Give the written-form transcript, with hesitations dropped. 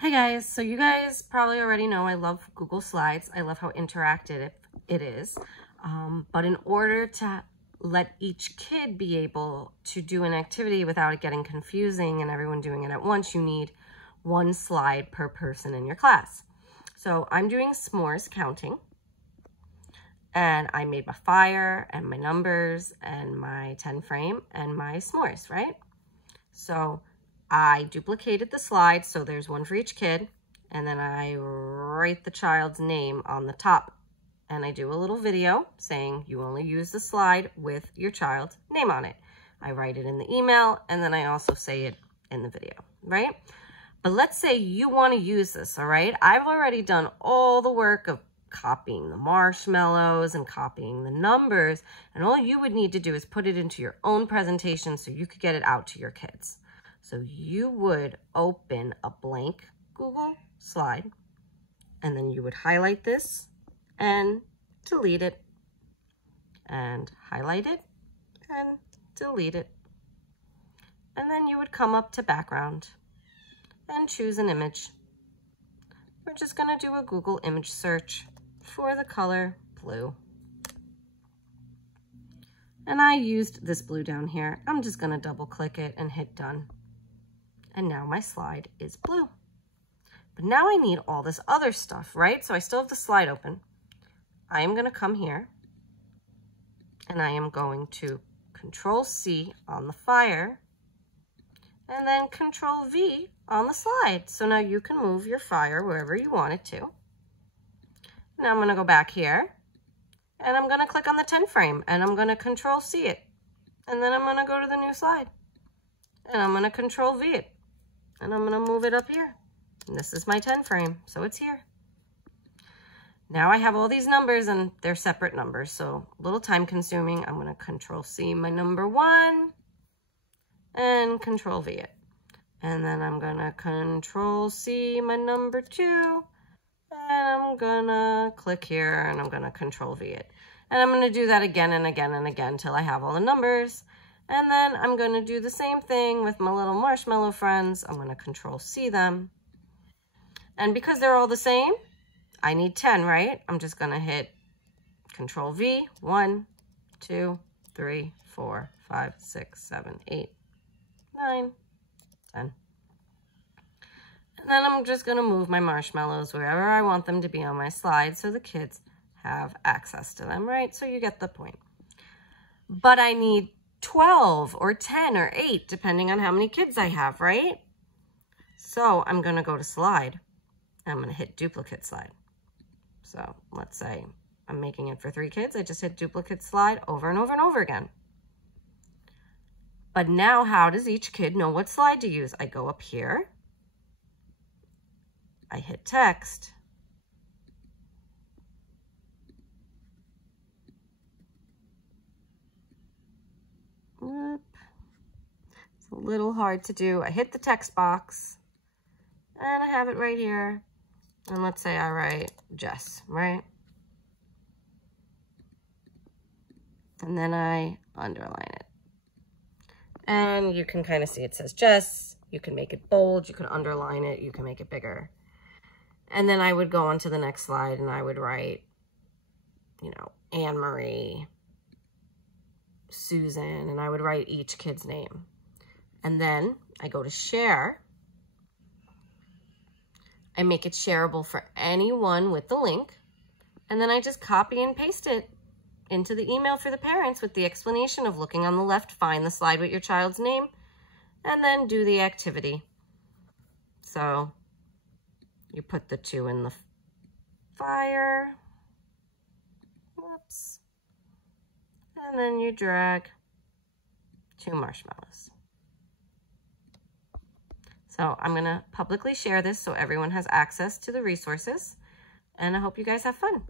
Hey guys, so you guys probably already know I love Google Slides. I love how interactive it is. But in order to let each kid be able to do an activity without it getting confusing and everyone doing it at once, you need one slide per person in your class. So I'm doing s'mores counting, and I made my fire and my numbers and my 10 frame and my s'mores, right? So I duplicated the slide, so there's one for each kid, and then I write the child's name on the top. And I do a little video saying you only use the slide with your child's name on it. I write it in the email, and then I also say it in the video, right? But let's say you want to use this, all right? I've already done all the work of copying the marshmallows and copying the numbers, and all you would need to do is put it into your own presentation so you could get it out to your kids. So you would open a blank Google slide, and then you would highlight this and delete it, and highlight it and delete it. And then you would come up to background and choose an image. We're just going to do a Google image search for the color blue. And I used this blue down here. I'm just going to double click it and hit done. And now my slide is blue. But now I need all this other stuff, right? So I still have the slide open. I am going to come here, and I am going to Control C on the fire, and then Control V on the slide. So now you can move your fire wherever you want it to. Now I'm going to go back here, and I'm going to click on the 10 frame, and I'm going to Control C it. And then I'm going to go to the new slide, and I'm going to Control V it. And I'm going to move it up here. And this is my 10 frame, so it's here. Now I have all these numbers, and they're separate numbers, so a little time consuming. I'm going to Control C my number 1 and Control V it. And then I'm going to Control C my number 2, and I'm going to click here, and I'm going to Control V it. And I'm going to do that again and again and again until I have all the numbers. And then I'm going to do the same thing with my little marshmallow friends. I'm going to Control C them. And because they're all the same, I need 10, right? I'm just going to hit Control V, 1, 2, 3, 4, 5, 6, 7, 8, 9, 10. And then I'm just going to move my marshmallows wherever I want them to be on my slide so the kids have access to them, right? So you get the point. But I need 12 or 10 or 8, depending on how many kids I have, right? So I'm going to go to slide. I'm going to hit duplicate slide. So let's say I'm making it for 3 kids. I just hit duplicate slide over and over and over again. But now how does each kid know what slide to use? I go up here. I hit text. It's a little hard to do. I hit the text box, and I have it right here. And let's say I write Jess, right? And then I underline it. And you can kind of see it says Jess. You can make it bold. You can underline it. You can make it bigger. And then I would go on to the next slide, and I would write, you know, Anne Marie, Susan, and I would write each kid's name. And then I go to share. I make it shareable for anyone with the link. And then I just copy and paste it into the email for the parents with the explanation of looking on the left, find the slide with your child's name, and then do the activity. So you put the 2 in the fire. Whoops. And then you drag 2 marshmallows. So I'm going to publicly share this so everyone has access to the resources, and I hope you guys have fun.